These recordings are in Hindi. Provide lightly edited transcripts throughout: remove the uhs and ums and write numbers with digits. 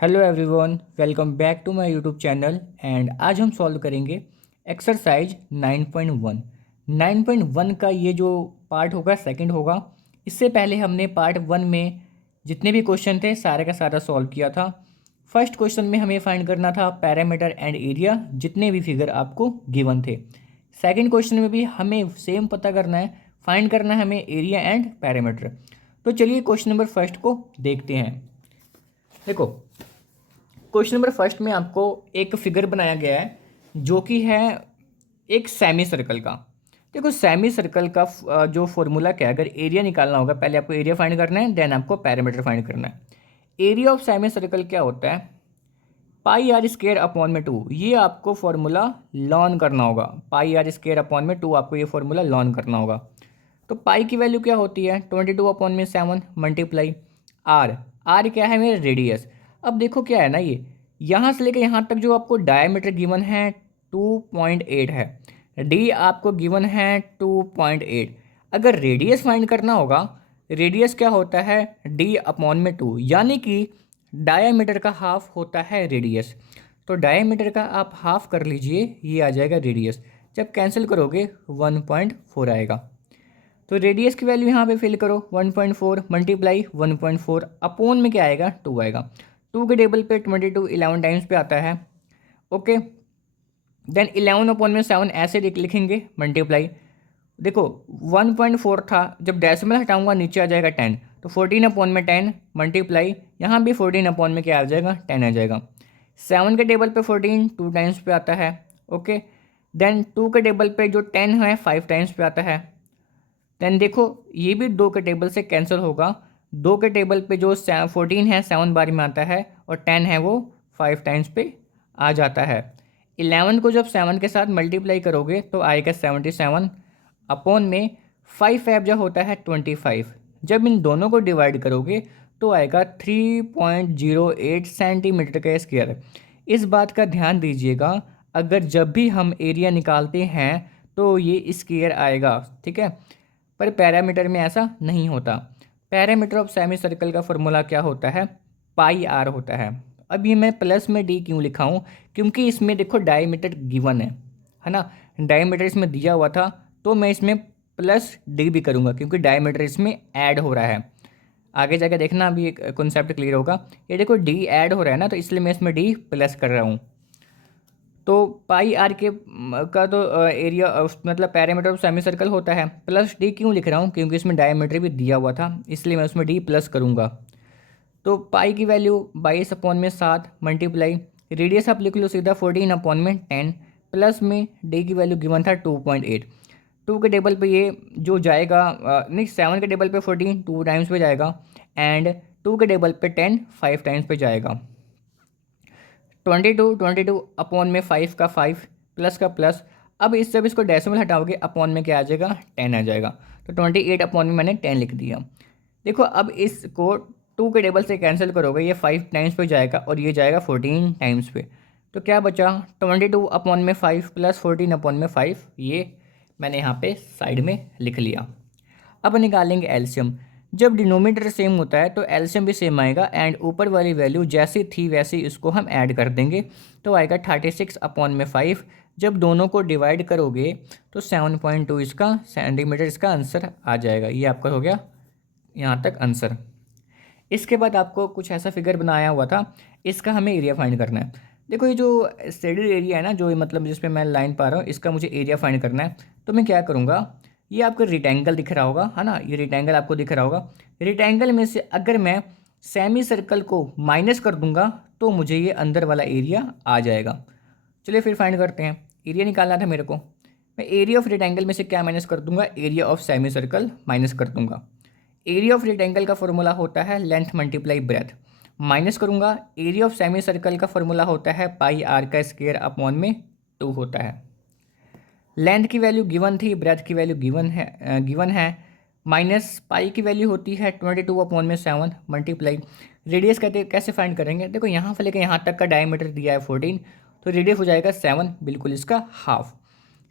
Hello everyone, welcome back to my YouTube channel. And आज हम सॉल्व करेंगे एक्सरसाइज 9.1। 9.1 का ये जो पार्ट होगा सेकंड होगा। इससे पहले हमने पार्ट वन में जितने भी क्वेश्चन थे सारे का सारा सॉल्व किया था। फर्स्ट क्वेश्चन में हमें फाइंड करना था पैरामीटर एंड एरिया, जितने भी फिगर आपको गिवन थे। सेकंड क्वेश्चन में भी हमें सेम पता करना है, फाइंड करना है हमें एरिया एंड पैरामीटर। तो चलिए क्वेश्चन नंबर फर्स्ट को देखते हैं। देखो, क्वेश्चन नंबर फर्स्ट में आपको एक फिगर बनाया गया है जो कि है एक सेमी सर्कल का। देखो, सेमी सर्कल का जो फॉर्मूला क्या है, अगर एरिया निकालना होगा पहले आपको एरिया फाइंड करना है, देन आपको पैरामीटर फाइंड करना है। एरिया ऑफ सेमी सर्कल क्या होता है? पाई आर स्केयर अपॉन में 2। ये आपको फॉर्मूला लर्न करना होगा। पाई आर स्केयर अपॉन में 2 आपको ये फॉर्मूला लर्न करना होगा। तो पाई की वैल्यू क्या होती है? 22/7 मल्टीप्लाई आर। आर क्या है? मेरा रेडियस। अब देखो क्या है ना, ये यहाँ से लेकर यहाँ तक जो आपको डायमीटर गिवन है 2.8 है, डी आपको गिवन है 2.8। अगर रेडियस फाइंड करना होगा, रेडियस क्या होता है? डी अपॉन में 2, यानी कि डायमीटर का हाफ होता है रेडियस। तो डायमीटर का आप हाफ कर लीजिए, ये आ जाएगा रेडियस। जब कैंसिल करोगे 1.4 आएगा। तो रेडियस की वैल्यू यहाँ पे फिल करो, 1.4 मल्टीप्लाई 1.4 अपोन में क्या आएगा? 2 आएगा। 2 के टेबल पे 22 11 टाइम्स पे आता है। ओके, देन 11/7 ऐसे लिखेंगे मल्टीप्लाई। देखो 1.4 था, जब डेसिमल हटाऊंगा नीचे आ जाएगा 10, तो 14/10 मल्टीप्लाई यहाँ भी 14 में क्या आ जाएगा? 10 आ जाएगा। 7 के टेबल पे 14 2 टाइम्स पे आता है। ओके, देन 2 के टेबल पे जो 10 है 5 टाइम्स पे आता है। देन देखो, ये भी 2 के टेबल से कैंसिल होगा। 2 के टेबल पे जो 14 है 7 बार में आता है, और 10 है वो 5 टाइम्स पे आ जाता है। 11 को जब 7 के साथ मल्टीप्लाई करोगे तो आएगा 77 अपॉन में 5 ऐप जो होता है 25। जब इन दोनों को डिवाइड करोगे तो आएगा 3.08 सेंटीमीटर का स्क्वायर। इस बात का ध्यान दीजिएगा, अगर जब भी हम एरिया निकालते हैं तो ये स्क्वायर आएगा, ठीक है। पर पैरामीटर में ऐसा नहीं होता। पैरामीटर ऑफ सेमी सर्कल का फॉर्मूला क्या होता है? पाई आर होता है। अब ये मैं प्लस में डी क्यों लिखा हूँ? क्योंकि इसमें देखो डायमीटर गिवन है ना। डायमीटर इसमें दिया हुआ था, तो मैं इसमें प्लस डी भी करूँगा क्योंकि डायमीटर इसमें ऐड हो रहा है। आगे जाके देखना, अभी एक कॉन्सेप्ट क्लियर होगा। ये देखो डी ऐड हो रहा है ना, तो इसलिए मैं इसमें डी प्लस कर रहा हूँ। तो पाई आर के का तो एरिया मतलब पैरामीटर ऑफ सेमी सर्कल होता है। प्लस डी क्यों लिख रहा हूँ? क्योंकि इसमें डायमीटर भी दिया हुआ था, इसलिए मैं उसमें डी प्लस करूँगा। तो पाई की वैल्यू 22/7 मल्टीप्लाई रेडियस आप लिख लो सीधा 14/10 प्लस में डी की वैल्यू गिवन था 2.8। 2 के टेबल पे ये जो जाएगा नहीं, 7 के टेबल पे 14 2 टाइम्स पे जाएगा, एंड 2 के टेबल पे 10 5 टाइम्स पे जाएगा। 22 अपॉन में 5 का 5 प्लस का प्लस। अब इस जब इसको डेसिमल हटाओगे अपॉन में क्या आ जाएगा? 10 आ जाएगा। तो 28 अपॉन में मैंने 10 लिख दिया। देखो, अब इसको 2 के टेबल से कैंसिल करोगे, ये 5 टाइम्स पे जाएगा और ये जाएगा 14 टाइम्स पे। तो क्या बचा? 22/5 प्लस 14/5, ये मैंने यहाँ पे साइड में लिख लिया। अब निकालेंगे एलसीएम। जब डिनोमिनेटर सेम होता है तो एलसीएम भी सेम आएगा, एंड ऊपर वाली वैल्यू जैसी थी वैसी इसको हम ऐड कर देंगे, तो आएगा 36/5। जब दोनों को डिवाइड करोगे तो 7.2 इसका सेंटीमीटर इसका आंसर आ जाएगा। ये आपका हो गया यहाँ तक आंसर। इसके बाद आपको कुछ ऐसा फिगर बनाया हुआ था, इसका हमें एरिया फाइंड करना है। देखो, ये जो शेडेड एरिया है ना, जो मतलब जिस पे मैं लाइन पा रहा हूँ, इसका मुझे एरिया फाइंड करना है। तो मैं क्या करूँगा, ये आपको रिटेंगल दिख रहा होगा है ना, ये रिटेंगल आपको दिख रहा होगा। रिटेंगल में से अगर मैं सेमी सर्कल को माइनस कर दूंगा तो मुझे ये अंदर वाला एरिया आ जाएगा। चलिए फिर फाइंड करते हैं। एरिया निकालना था मेरे को। मैं एरिया ऑफ रेक्टेंगल में से क्या माइनस कर दूंगा? Area of semi circle minus कर दूंगा। एरिया ऑफ रेक्टेंगल का फॉर्मूला होता है लेंथ मल्टीप्लाई ब्रेथ, माइनस करूंगा। एरिया ऑफ सेमी सर्कल का फॉर्मूला होता है पाई आर का स्क्वायर अपॉन में 2 होता है। लेंथ की वैल्यू गिवन थी, ब्रेथ की वैल्यू गिवन है। माइनस पाई की वैल्यू होती है 22/7 मल्टीप्लाई रेडियस। कहते कैसे फाइंड करेंगे? देखो, यहाँ से लेकर यहाँ तक का डायमीटर दिया है 14, तो रेडियस हो जाएगा 7, बिल्कुल इसका हाफ।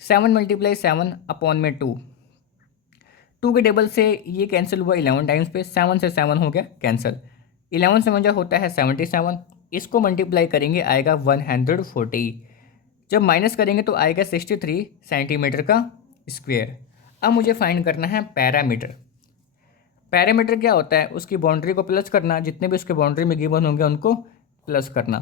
7 मल्टीप्लाई 7 अपॉन में 2। 2 के टेबल से ये कैंसिल हुआ 11 टाइम्स पे, 7 से 7 हो गया कैंसिल। 11 से मुझे होता है 77, इसको मल्टीप्लाई करेंगे आएगा 140। जब माइनस करेंगे तो आएगा 63 सेंटीमीटर का स्क्वेयर। अब मुझे फाइंड करना है पैरामीटर। पैरामीटर क्या होता है, उसकी बाउंड्री को प्लस करना, जितने भी उसके बाउंड्री में गिवन होंगे उनको प्लस करना।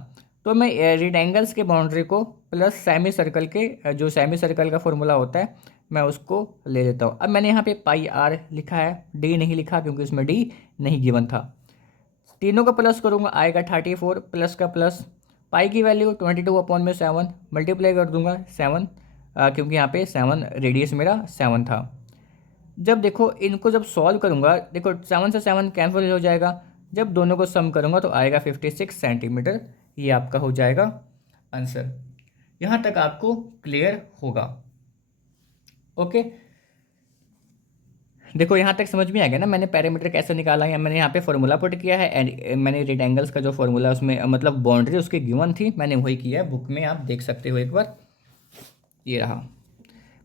तो मैं रेक्टेंगल्स के बाउंड्री को प्लस सेमी सर्कल के, जो सेमी सर्कल का फॉर्मूला होता है, मैं उसको ले लेता हूँ। अब मैंने यहाँ पे पाई आर लिखा है, डी नहीं लिखा क्योंकि उसमें डी नहीं गिवन था। तीनों का प्लस करूँगा आएगा 34, प्लस का प्लस, पाई की वैल्यू 22/7 मल्टीप्लाई कर दूंगा 7, क्योंकि यहाँ पे 7 रेडियस मेरा 7 था। जब देखो इनको जब सॉल्व करूँगा, देखो 7 से 7 कैंसिल हो जाएगा, जब दोनों को सम करूँगा तो आएगा 56 सेंटीमीटर। ये आपका हो जाएगा आंसर। यहाँ तक आपको क्लियर होगा। ओके, देखो यहाँ तक समझ में आ गया ना मैंने पैरामीटर कैसे निकाला है। मैंने यहाँ पे फॉर्मूला पुट किया है एंड मैंने रेक्टेंगल्स का जो फॉर्मूला उसमें मतलब बाउंड्री उसकी गिवन थी, मैंने वही किया है। बुक में आप देख सकते हो एक बार, ये रहा।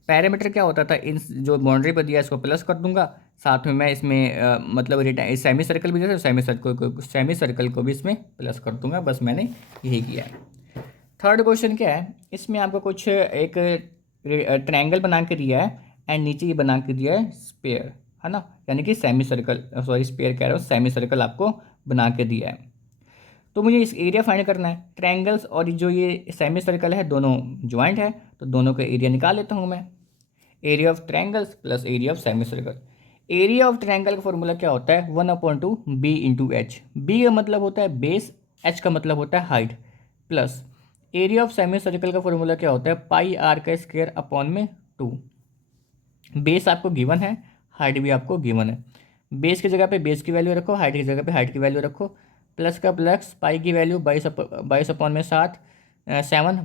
पैरामीटर क्या होता था, इन जो बाउंड्री पर दिया इसको प्लस कर दूंगा, साथ में मैं इसमें मतलब सेमी सर्कल भी, जैसे सेमी सर्कल को भी इसमें प्लस कर दूंगा। बस मैंने यही किया है। थर्ड क्वेश्चन क्या है, इसमें आपको कुछ एक ट्रायंगल बना के दिया है एंड नीचे ये बना के दिया है स्पेयर, है ना, यानी कि सेमी सर्कल, सॉरी स्पेयर कह रहा हूँ, सेमी सर्कल आपको बना के दिया है। तो मुझे इस एरिया फाइंड करना है। ट्रायंगल्स और जो ये सेमी सर्कल है दोनों ज्वाइंट है, तो दोनों का एरिया निकाल लेता हूँ मैं। Area of triangles plus area of semi circle. Area of triangle का फॉर्मूला क्या होता है, 1/2 बी इंटू एच। बी का मतलब होता है बेस, एच का मतलब होता है height, plus area of semi circle का फॉर्मूला क्या होता है, पाई आर का स्क्वायर अपॉन में 2। बेस आपको गिवन है, हाइट भी आपको गिवन है। बेस की जगह पे बेस की वैल्यू रखो, हाइट की जगह पे हाइट की वैल्यू रखो। प्लस का प्लस, पाई की वैल्यू 22 अपॉन में 7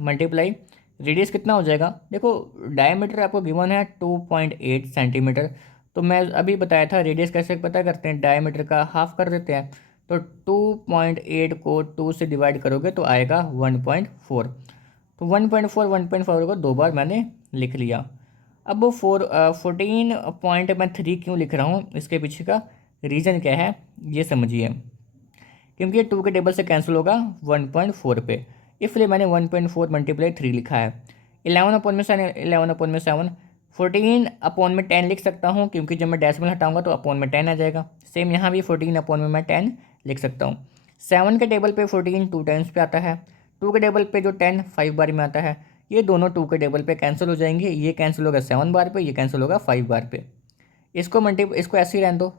मल्टीप्लाई, रेडियस कितना हो जाएगा, देखो डायमीटर आपको गिवन है 2.8 सेंटीमीटर। तो मैं अभी बताया था रेडियस कैसे पता करते हैं, डायमीटर का हाफ कर देते हैं। तो 2.8 को 2 से डिवाइड करोगे तो आएगा 1.4। तो 1.4 को 2 बार मैंने लिख लिया। अब वो 14.3 क्यों लिख रहा हूँ, इसके पीछे का रीज़न क्या है ये समझिए। क्योंकि ये 2 के टेबल से कैंसिल होगा 1.4 पे, इसलिए मैंने 1.4 मल्टीप्लाई 3 लिखा है। 11/7 14 अपॉन में 10 लिख सकता हूँ, क्योंकि जब मैं डेसिमल हटाऊंगा तो अपॉन में 10 आ जाएगा। सेम यहाँ भी 14 अपॉन में मैं 10 लिख सकता हूँ। 7 के टेबल पे 14 2 टाइम्स पे आता है, 2 के टेबल पे जो 10 5 बार में आता है। ये दोनों 2 के टेबल पे कैंसिल हो जाएंगे, ये कैंसिल होगा 7 बार पे, ये कैंसिल होगा 5 बार पे। इसको ऐसे ही रहने दो।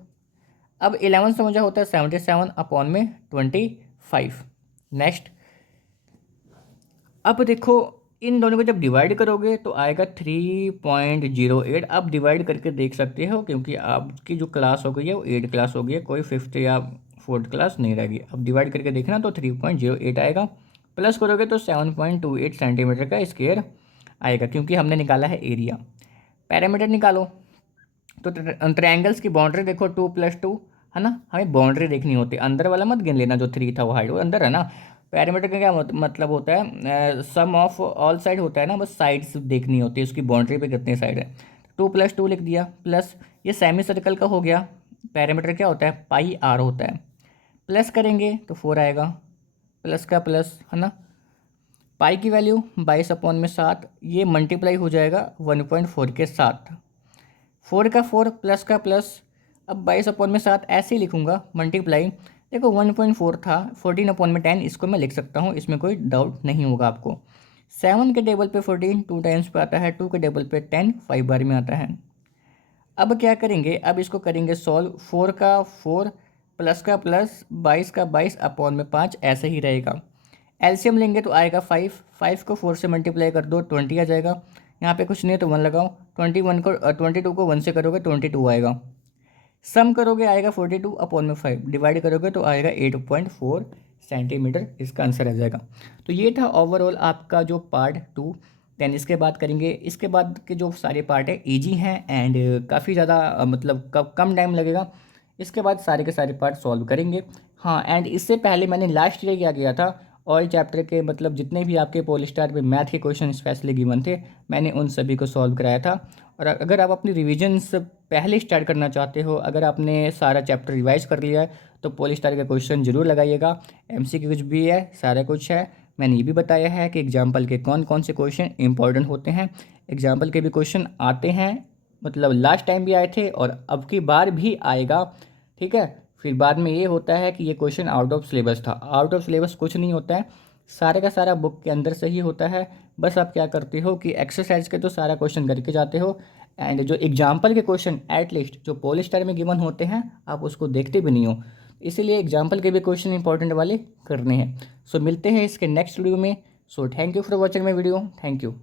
अब 11 से मुझे होता है 77 अपॉन में 25। नेक्स्ट, अब देखो इन दोनों को जब डिवाइड करोगे तो आएगा 3.08। अब डिवाइड करके देख सकते हो, क्योंकि आपकी जो क्लास हो गई है वो 8 क्लास हो गई है, कोई 5th या 4th क्लास नहीं रहेगी। अब डिवाइड करके देखना तो 3.08 आएगा, प्लस करोगे तो 7.28 सेंटीमीटर का स्क्वायर आएगा, क्योंकि हमने निकाला है एरिया। पैरामीटर निकालो, तो ट्रायंगल्स की बाउंड्री देखो 2 + 2, है ना, हमें बाउंड्री देखनी होती है, अंदर वाला मत गिन लेना, जो 3 था वो हाइट वो अंदर है ना। पैरामीटर का क्या मतलब होता है, सम ऑफ ऑल साइड होता है ना, बस साइड्स देखनी होती है, उसकी बाउंड्री पे कितनी साइड है। 2 + 2 लिख दिया, प्लस ये सेमी सर्कल का हो गया। पैरामीटर क्या होता है, पाई आर होता है। प्लस करेंगे तो 4 आएगा, प्लस का प्लस, है ना। पाई की वैल्यू 22 अपॉन में 7, ये मल्टीप्लाई हो जाएगा 1.4 के साथ। 4 का 4 प्लस का प्लस। अब 22 अपॉन में 7 ऐसे ही लिखूंगा, मल्टीप्लाई। देखो 1.4 था, 14 अपॉन में 10 इसको मैं लिख सकता हूँ, इसमें कोई डाउट नहीं होगा आपको। 7 के टेबल पे 14 2 टाइम्स पे आता है, 2 के टेबल पे 10 5 बार में आता है। अब क्या करेंगे, अब इसको करेंगे सॉल्व। 4 का 4 प्लस का प्लस, 22 का 22 अपॉन में 5 ऐसे ही रहेगा। एलसीएम लेंगे तो आएगा 5, 5 को 4 से मल्टीप्लाई कर दो 20 आ जाएगा। यहाँ पे कुछ नहीं है तो 1 लगाओ, 22 को 1 से करोगे 22 आएगा। सम करोगे आएगा 42 अपॉन में 5, डिवाइड करोगे तो आएगा 8.4 सेंटीमीटर, इसका आंसर आ जाएगा। तो ये था ओवरऑल आपका जो पार्ट 2। देन इसके बाद करेंगे, इसके बाद के जो सारे पार्ट है ईजी हैं एंड काफ़ी ज़्यादा मतलब कम टाइम लगेगा। इसके बाद सारे के सारे पार्ट सॉल्व करेंगे। हाँ, एंड इससे पहले मैंने लास्ट ईयर क्या किया था, ऑल चैप्टर के मतलब जितने भी आपके पोलिस्टार में मैथ के क्वेश्चन स्पेशली गिवन थे, मैंने उन सभी को सॉल्व कराया था। और अगर आप अपनी रिविजन्स पहले स्टार्ट करना चाहते हो, अगर आपने सारा चैप्टर रिवाइज कर लिया है, तो पोलिस्टार का क्वेश्चन जरूर लगाइएगा। एमसीक्यू कुछ भी है, सारा कुछ है। मैंने ये भी बताया है कि एग्जाम्पल के कौन कौन से क्वेश्चन इंपॉर्टेंट होते हैं। एग्जाम्पल के भी क्वेश्चन आते हैं, मतलब लास्ट टाइम भी आए थे और अब की बार भी आएगा, ठीक है। फिर बाद में ये होता है कि ये क्वेश्चन आउट ऑफ सिलेबस था। आउट ऑफ सिलेबस कुछ नहीं होता है, सारे का सारा बुक के अंदर से ही होता है। बस आप क्या करते हो कि एक्सरसाइज के तो सारा क्वेश्चन करके जाते हो, एंड जो एग्जाम्पल के क्वेश्चन एटलीस्ट जो पोलिस्टार में गिवन होते हैं आप उसको देखते भी नहीं हो, इसीलिए एग्जाम्पल के भी क्वेश्चन इंपॉर्टेंट वाले करने हैं। सो मिलते हैं इसके नेक्स्ट वीडियो में। So thank you for watching my video. Thank you.